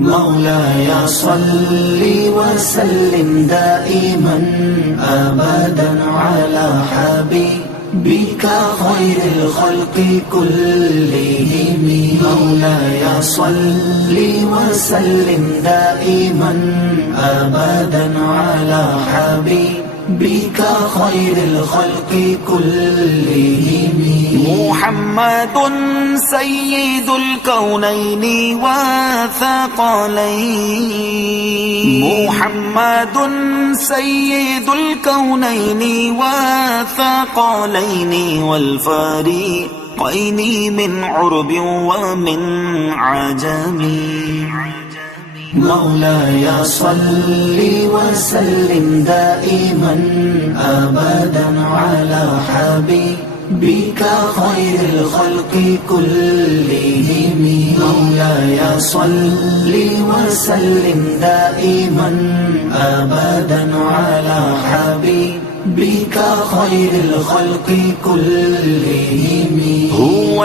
مولاي صل وسلم دائما أبدا على حبيبك خير الخلق كلهم مولاي صل وسلم دائما أبدا على حبيبك خير الخلق كلهم محمد سيد الكونين والثقلين محمد سيد الكونين والثقلين والفريقين من عرب ومن عجم مولاي صل وسلم دائما أبدا على حبيبك خير الخلق كلهم مولاي صل وسلم دائما أبدا على حبيبك خير الخلق كلهم هو